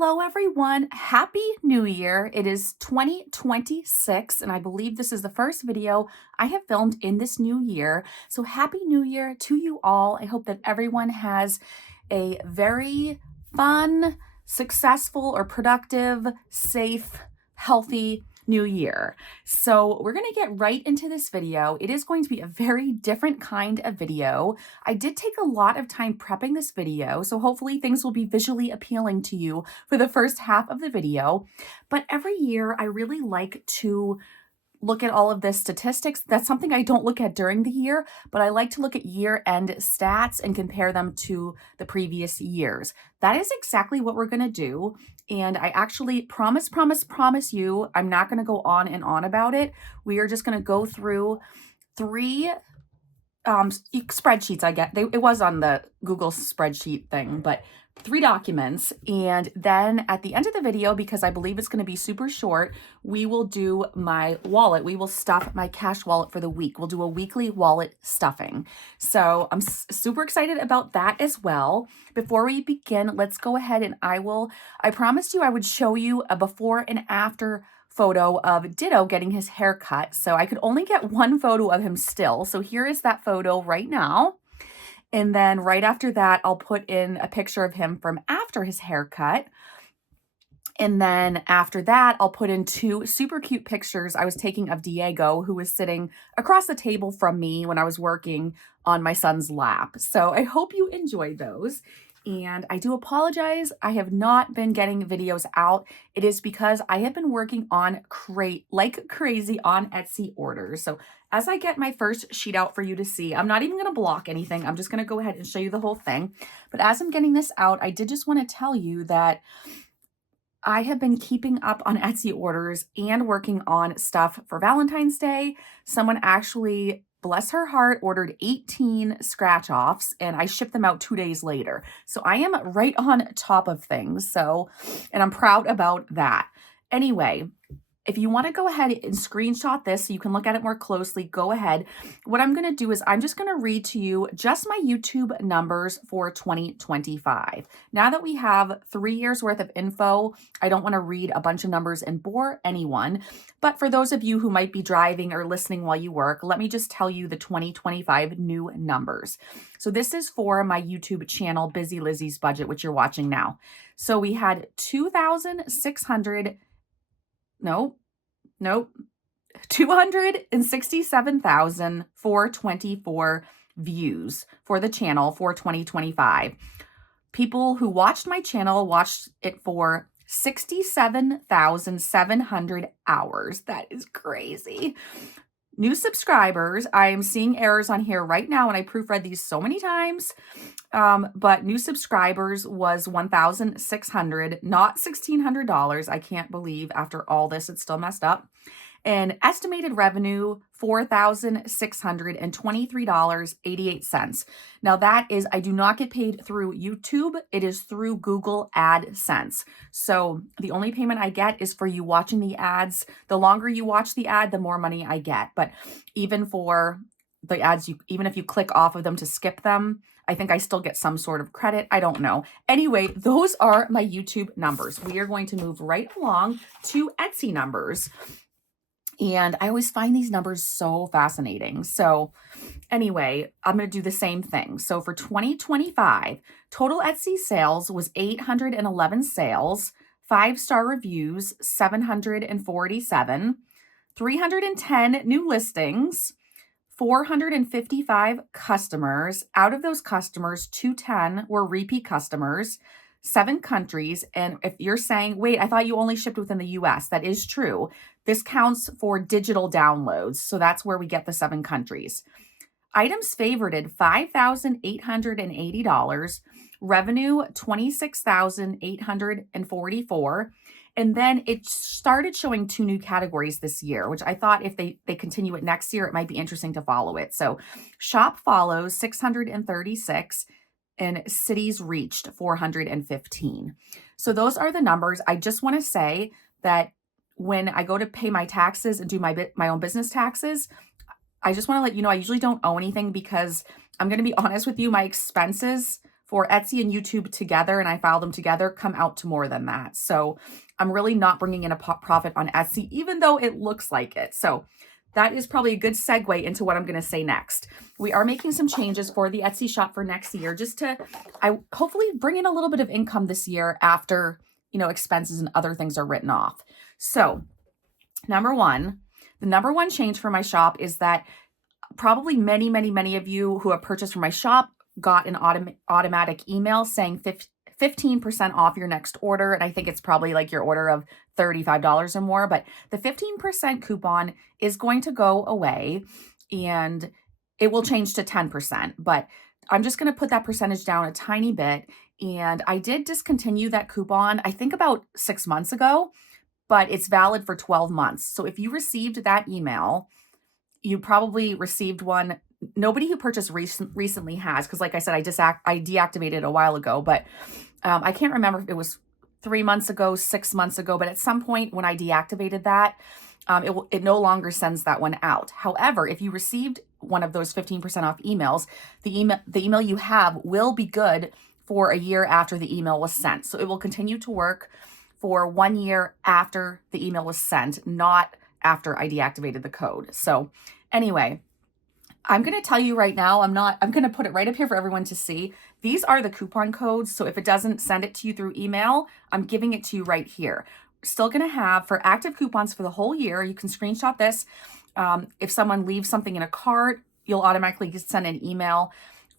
Hello, everyone. Happy New Year. It is 2026, and I believe this is the first video I have filmed in this new year. So happy New Year to you all. I hope that everyone has a very fun, successful, or productive, safe, healthy new year. So we're going to get right into this video. It is going to be a very different kind of video. I did take a lot of time prepping this video, so hopefully things will be visually appealing to you for the first half of the video. But every year I really like to look at all of the statistics. That's something I don't look at during the year, but I like to look at year-end stats and compare them to the previous years. That is exactly what we're going to do. And I actually promise you, I'm not going to go on and on about it. We are just going to go through three spreadsheets. It was on the Google spreadsheet thing, but 3 documents. And then at the end of the video, because I believe it's going to be super short, we will do my wallet. We will stuff my cash wallet for the week. We'll do a weekly wallet stuffing. So I'm super excited about that as well. Before we begin, let's go ahead and I promised you I would show you a before and after photo of Ditto getting his hair cut. So I could only get one photo of him still. So here is that photo right now. And then right after that, I'll put in a picture of him from after his haircut. And then after that, I'll put in 2 super cute pictures I was taking of Diego, who was sitting across the table from me when I was working on my son's lap. So I hope you enjoyed those. And I do apologize, I have not been getting videos out. It is because I have been working on like crazy on Etsy orders. So as I get my first sheet out for you to see, I'm not even going to block anything. I'm just going to go ahead and show you the whole thing. But as I'm getting this out, I did just want to tell you that I have been keeping up on Etsy orders and working on stuff for Valentine's Day. Someone actually, bless her heart, ordered 18 scratch offs and I shipped them out 2 days later. So I am right on top of things. And I'm proud about that. Anyway, if you want to go ahead and screenshot this so you can look at it more closely, go ahead. What I'm going to do is I'm just going to read to you just my YouTube numbers for 2025. Now that we have 3 years worth of info, I don't want to read a bunch of numbers and bore anyone. But for those of you who might be driving or listening while you work, let me just tell you the 2025 new numbers. So this is for my YouTube channel, Busy Lizzy's Budget, which you're watching now. So we had 267,424 views for the channel for 2025. People who watched my channel watched it for 67,700 hours. That is crazy. New subscribers, I am seeing errors on here right now, and I proofread these so many times. But new subscribers was 1,600, not $1,600. I can't believe after all this, it's still messed up. And estimated revenue, $4,623.88. Now that is, I do not get paid through YouTube. It is through Google AdSense. So the only payment I get is for you watching the ads. The longer you watch the ad, the more money I get. But even for the ads, even if you click off of them to skip them, I think I still get some sort of credit. I don't know. Anyway, those are my YouTube numbers. We are going to move right along to Etsy numbers. And I always find these numbers so fascinating. So anyway, I'm going to do the same thing. So for 2025, total Etsy sales was 811 sales, 5-star reviews, 747, 310 new listings, 455 customers. Out of those customers, 210 were repeat customers, 7 countries. And if you're saying, wait, I thought you only shipped within the US, that is true. This counts for digital downloads. So that's where we get the 7 countries. Items favorited, $5,880. Revenue, $26,844. And then it started showing 2 new categories this year, which I thought if they continue it next year, it might be interesting to follow it. So shop follows, 636. And cities reached 415. So those are the numbers. I just want to say that when I go to pay my taxes and do my own business taxes, I just want to let you know I usually don't owe anything because I'm going to be honest with you, my expenses for Etsy and YouTube together, and I file them together, come out to more than that. So I'm really not bringing in a profit on Etsy, even though it looks like it. So that is probably a good segue into what I'm going to say next. We are making some changes for the Etsy shop for next year, just to hopefully bring in a little bit of income this year after, expenses and other things are written off. So the number one change for my shop is that probably many of you who have purchased from my shop got an automatic email saying 15% off your next order. And I think it's probably like your order of $35 or more, but the 15% coupon is going to go away and it will change to 10%, but I'm just going to put that percentage down a tiny bit. And I did discontinue that coupon, I think about 6 months ago, but it's valid for 12 months. So if you received that email, you probably received one. Nobody who purchased recently has, because like I said, I deactivated it a while ago, but I can't remember if it was 3 months ago, 6 months ago, but at some point when I deactivated that, it no longer sends that one out. However, if you received one of those 15% off emails, the email you have will be good for a year after the email was sent. So it will continue to work for 1 year after the email was sent, not after I deactivated the code. So anyway, I'm going to tell you right now, I'm going to put it right up here for everyone to see. These are the coupon codes. So if it doesn't send it to you through email, I'm giving it to you right here. Still going to have for active coupons for the whole year. You can screenshot this. If someone leaves something in a cart, you'll automatically get sent an email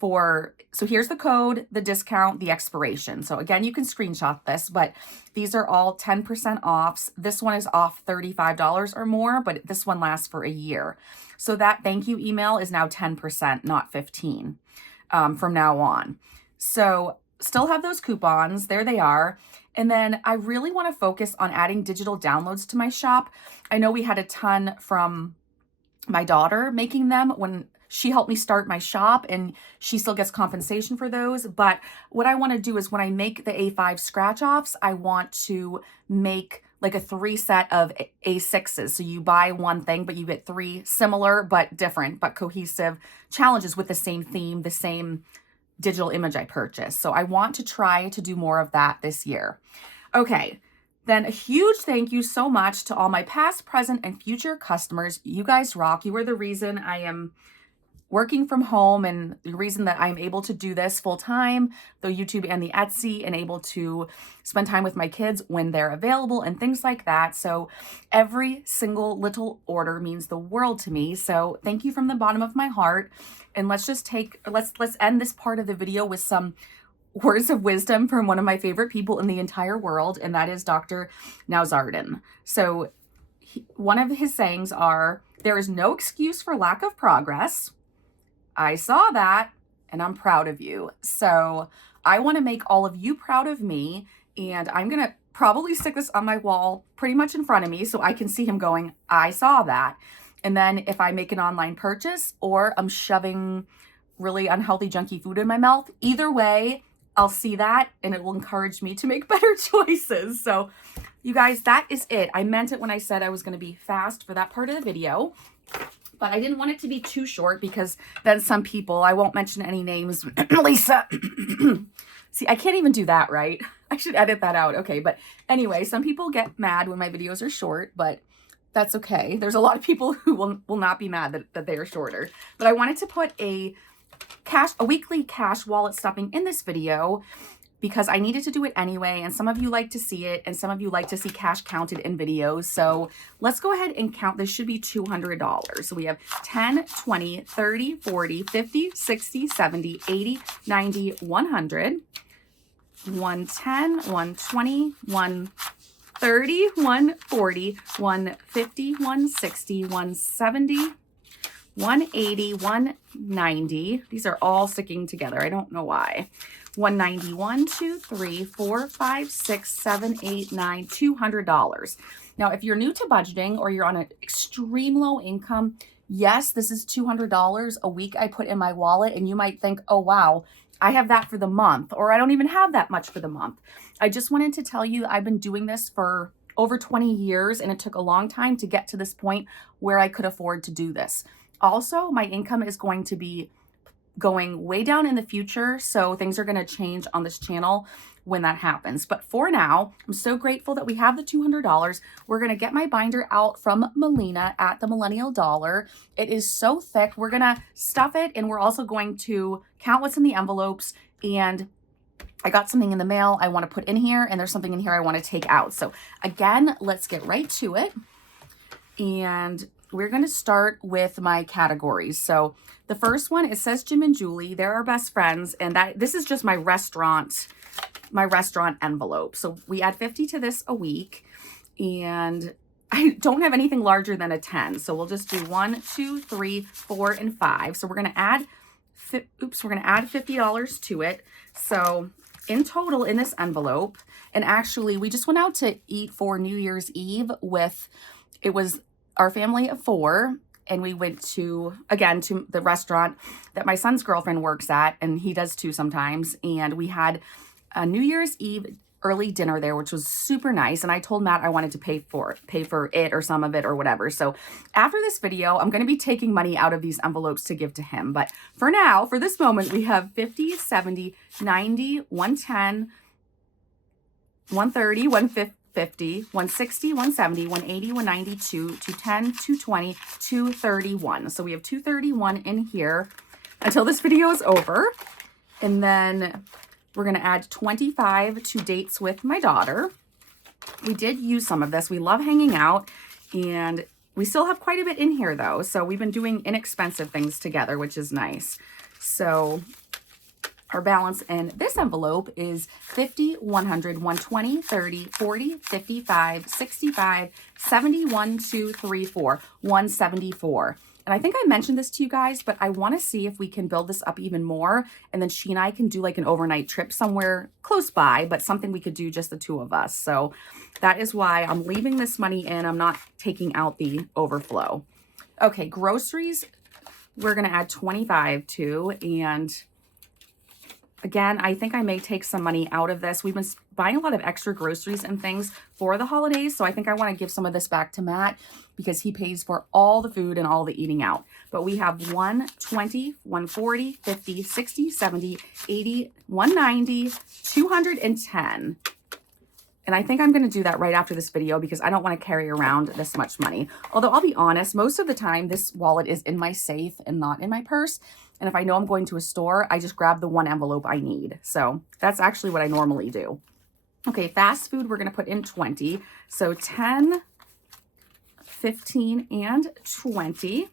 so here's the code, the discount, the expiration. So again, you can screenshot this, but these are all 10% offs. This one is off $35 or more, but this one lasts for a year. So that thank you email is now 10%, not 15 from now on. So still have those coupons. There they are. And then I really want to focus on adding digital downloads to my shop. I know we had a ton from my daughter making them when she helped me start my shop, and she still gets compensation for those. But what I want to do is when I make the A5 scratch offs, I want to make like a 3 set of A6s. So you buy one thing, but you get 3 similar, but different, but cohesive challenges with the same theme, the same digital image I purchased. So I want to try to do more of that this year. Okay. Then a huge thank you so much to all my past, present, and future customers. You guys rock. You are the reason I am working from home and the reason that I'm able to do this full time, the YouTube and the Etsy, and able to spend time with my kids when they're available and things like that. So every single little order means the world to me. So thank you from the bottom of my heart. And let's end this part of the video with some words of wisdom from one of my favorite people in the entire world, and that is Dr. Nowzaradan. So one of his sayings are, "There is no excuse for lack of progress. I saw that, and I'm proud of you." So I want to make all of you proud of me, and I'm going to probably stick this on my wall pretty much in front of me so I can see him going, "I saw that." And then if I make an online purchase or I'm shoving really unhealthy, junky food in my mouth, either way, I'll see that and it will encourage me to make better choices. So you guys, that is it. I meant it when I said I was going to be fast for that part of the video. But I didn't want it to be too short because then some people, I won't mention any names, Lisa. See, I can't even do that, right? I should edit that out. Okay, but anyway, some people get mad when my videos are short, but that's okay. There's a lot of people who will not be mad that they are shorter. But I wanted to put a weekly cash wallet stuffing in this video because I needed to do it anyway, and some of you like to see it, and some of you like to see cash counted in videos. So let's go ahead and count. This should be $200. So we have 10, 20, 30, 40, 50, 60, 70, 80, 90, 100, 110, 120, 130, 140, 150, 160, 170, 180, 190. These are all sticking together. I don't know why. 190, 1, 2, 3, 4, 5, 6, 7, 8, 9, $200. Now, if you're new to budgeting or you're on an extreme low income, yes, this is $200 a week I put in my wallet, and you might think, oh, wow, I have that for the month, or I don't even have that much for the month. I just wanted to tell you I've been doing this for over 20 years, and it took a long time to get to this point where I could afford to do this. Also, my income is going to be going way down in the future. So things are going to change on this channel when that happens. But for now, I'm so grateful that we have the $200. We're going to get my binder out from Melina at the Millennial Dollar. It is so thick. We're going to stuff it, and we're also going to count what's in the envelopes. And I got something in the mail I want to put in here, and there's something in here I want to take out. So again, let's get right to it. And we're going to start with my categories. So the first one, it says Jim and Julie. They're our best friends, and this is just my restaurant envelope. So we add 50 to this a week, and I don't have anything larger than a 10. So we'll just do 1, 2, 3, 4, and 5. So we're going to add $50 to it. So in total in this envelope, and actually we just went out to eat for New Year's Eve it was our family of 4, and we went to the restaurant that my son's girlfriend works at, and he does too sometimes, and we had a New Year's Eve early dinner there, which was super nice. And I told Matt I wanted to pay for it or some of it or whatever. So after this video, I'm going to be taking money out of these envelopes to give to him. But for now, for this moment, we have 50, 70, 90, 110, 130, 150, 160, 170, 180, 190, 210, 220, 231. So we have 231 in here until this video is over. And then we're going to add 25 to dates with my daughter. We did use some of this. We love hanging out, and we still have quite a bit in here though. So we've been doing inexpensive things together, which is nice. So our balance in this envelope is 50, 100, 120, 30, 40, 55, 65, 70, 1, 2, 3, 4, 174. And I think I mentioned this to you guys, but I want to see if we can build this up even more. And then she and I can do like an overnight trip somewhere close by, but something we could do just the two of us. So that is why I'm leaving this money in. I'm not taking out the overflow. Okay, groceries, we're going to add 25 to. And again, I think I may take some money out of this. We've been buying a lot of extra groceries and things for the holidays. So I think I want to give some of this back to Matt because he pays for all the food and all the eating out. But we have 120, 140, 50, 60, 70, 80, 190, 210. And I think I'm going to do that right after this video because I don't want to carry around this much money. Although I'll be honest, most of the time this wallet is in my safe and not in my purse. And if I know I'm going to a store, I just grab the one envelope I need. So that's actually what I normally do. Okay, fast food, we're going to put in 20. So 10, 15, and 20.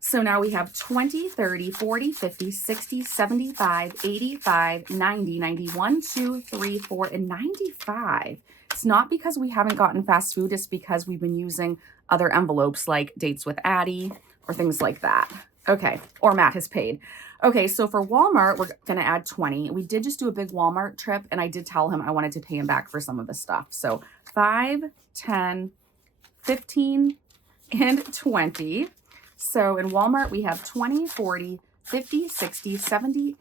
So now we have 20, 30, 40, 50, 60, 75, 85, 90, 91, 2, 3, 4, and 95. It's not because we haven't gotten fast food. It's because we've been using other envelopes like dates with Addie or things like that. Okay, or Matt has paid. Okay, so for Walmart, we're going to add 20. We did just do a big Walmart trip, and I did tell him I wanted to pay him back for some of the stuff. So 5, 10, 15, and 20. So in Walmart, we have 20, 40, 50, 60, 70,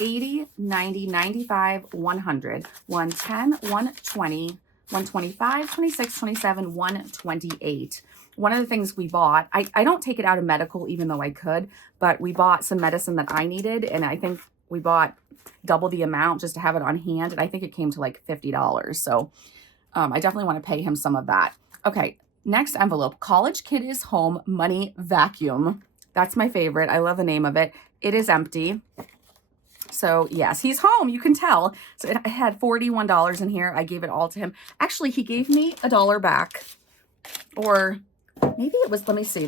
80, 90, 95, 100, 110, 120, 125, 26, 27, 128. One of the things we bought, I don't take it out of medical even though I could, but we bought some medicine that I needed, and I think we bought double the amount just to have it on hand, and I think it came to like $50. So I definitely want to pay him some of that. Okay, next envelope, College Kid is Home Money Vacuum. That's my favorite. I love the name of it. It is empty. So yes, he's home, you can tell. So it had $41 in here. I gave it all to him. Actually, he gave me $1 back, or maybe it was, let me see,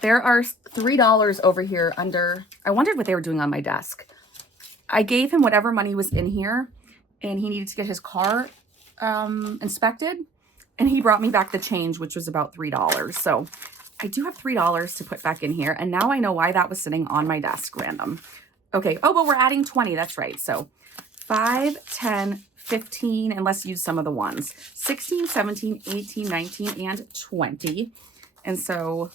there are $3 over here under, I wondered what they were doing on my desk. I gave him whatever money was in here, and he needed to get his car inspected, and he brought me back the change, which was about $3. So I do have $3 to put back in here, and now I know why that was sitting on my desk random. Okay, oh, but we're adding 20, that's right. So 5, 10, 15, and let's use some of the ones. 16, 17, 18, 19, and 20. And so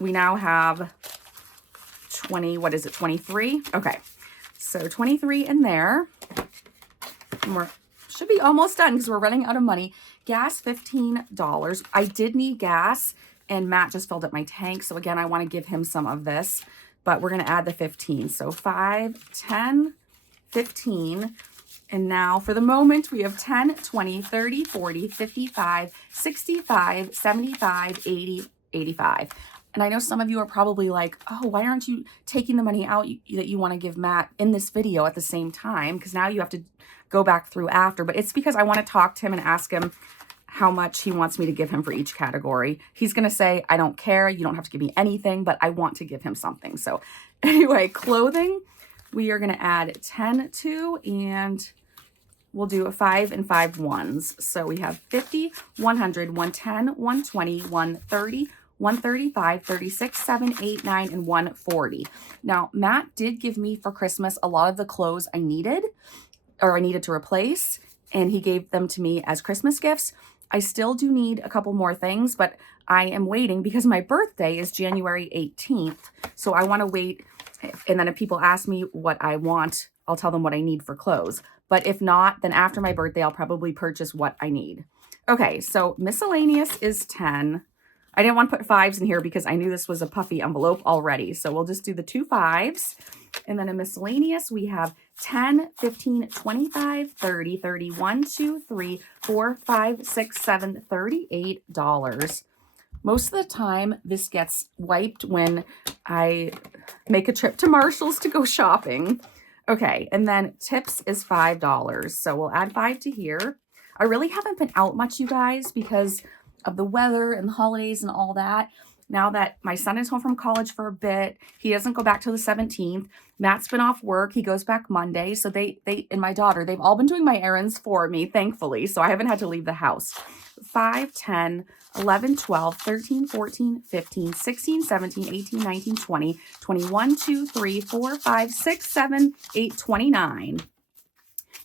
we now have 20, what is it, 23? Okay, so 23 in there. And we're should be almost done because we're running out of money. Gas, $15. I did need gas, and Matt just filled up my tank. So again, I want to give him some of this, but we're going to add the 15. So 5, 10, 15. And now for the moment, we have 10, 20, 30, 40, 55, 65, 75, 80, 85. And I know some of you are probably like, oh, why aren't you taking the money out that you want to give Matt in this video at the same time? Because now you have to go back through after. But it's because I want to talk to him and ask him how much he wants me to give him for each category. He's going to say, I don't care. You don't have to give me anything, but I want to give him something. So anyway, clothing, we are going to add 10 to, and we'll do a 5 and 5 ones. So we have 50, 100, 110, 120, 130, 135, 36, 7, 8, 9, and 140. Now, Matt did give me for Christmas a lot of the clothes I needed, or I needed to replace, and he gave them to me as Christmas gifts. I still do need a couple more things, but I am waiting because my birthday is January 18th. So I want to wait. And then if people ask me what I want, I'll tell them what I need for clothes. But if not, then after my birthday, I'll probably purchase what I need. Okay, so miscellaneous is 10. I didn't want to put 5s in here because I knew this was a puffy envelope already. So we'll just do the 2 5s. And then in miscellaneous, we have 10, 15, 25, 30, 31, 2, 3, 4, 5, 6, 7, $38. Most of the time, this gets wiped when I make a trip to Marshall's to go shopping. Okay, and then tips is $5. So we'll add 5 to here. I really haven't been out much, you guys, because of the weather and the holidays and all that. Now that my son is home from college for a bit, he doesn't go back till the 17th. Matt's been off work. He goes back Monday. So they and my daughter, they've all been doing my errands for me, thankfully. So I haven't had to leave the house. 5, 10, 11, 12, 13, 14, 15, 16, 17, 18, 19, 20, 21, 2, 3, 4, 5, 6, 7, 8, 29.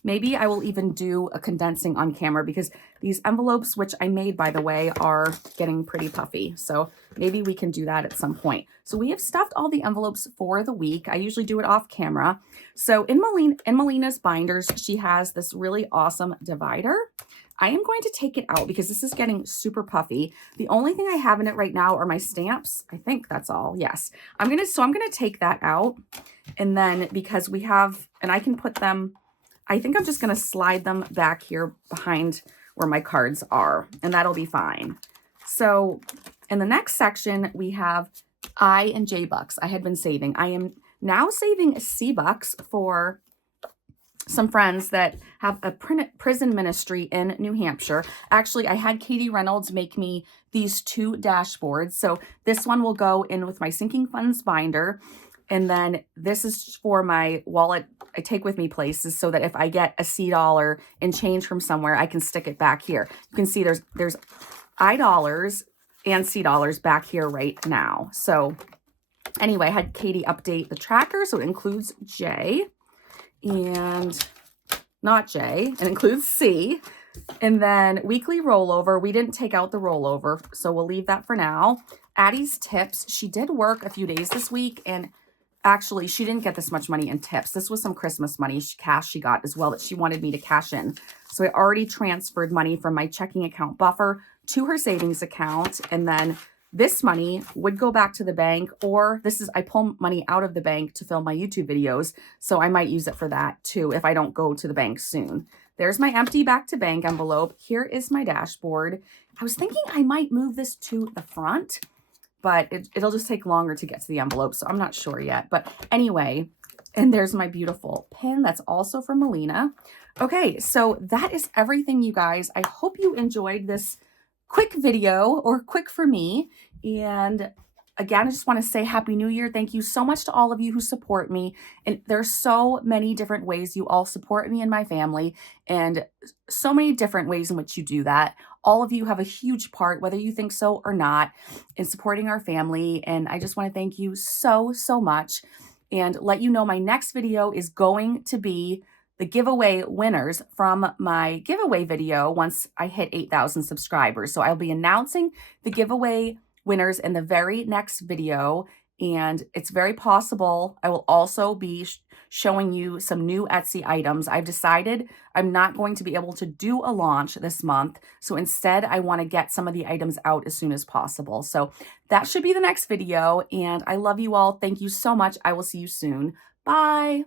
Maybe I will even do a condensing on camera because these envelopes, which I made, by the way, are getting pretty puffy. So maybe we can do that at some point. So we have stuffed all the envelopes for the week. I usually do it off camera. So in Melina's binders, she has this really awesome divider. I am going to take it out because this is getting super puffy. The only thing I have in it right now are my stamps. I think that's all. Yes. I'm going to take that out. And then because we have, and I can put them, I think I'm just going to slide them back here behind where my cards are, and that'll be fine. So in the next section, we have I and J bucks. I had been saving. I am now saving C bucks for some friends that have a prison ministry in New Hampshire. Actually, I had Katie Reynolds make me these 2 dashboards. So this one will go in with my sinking funds binder. And then this is for my wallet I take with me places so that if I get a C dollar and change from somewhere, I can stick it back here. You can see there's I dollars and C dollars back here right now. So anyway, I had Katie update the tracker. So it includes J and not J. It includes C. And then weekly rollover. We didn't take out the rollover, so we'll leave that for now. Addie's tips. She did work a few days this week, and actually, she didn't get this much money in tips. This was some Christmas money, cash she got as well that she wanted me to cash in. So I already transferred money from my checking account buffer to her savings account. And then this money would go back to the bank, or I pull money out of the bank to film my YouTube videos. So I might use it for that too if I don't go to the bank soon. There's my empty back to bank envelope. Here is my dashboard. I was thinking I might move this to the front, but it'll just take longer to get to the envelope, so I'm not sure yet. But anyway, and there's my beautiful pin. That's also from Melina. Okay, so that is everything, you guys. I hope you enjoyed this quick video, or quick for me. And again, I just want to say Happy New Year. Thank you so much to all of you who support me. And there's so many different ways you all support me and my family, and so many different ways in which you do that. All of you have a huge part, whether you think so or not, in supporting our family. And I just want to thank you so, so much, and let you know my next video is going to be the giveaway winners from my giveaway video once I hit 8,000 subscribers. So I'll be announcing the giveaway winners in the very next video. And it's very possible I will also be showing you some new Etsy items. I've decided I'm not going to be able to do a launch this month. So instead, I want to get some of the items out as soon as possible. So that should be the next video. And I love you all. Thank you so much. I will see you soon. Bye.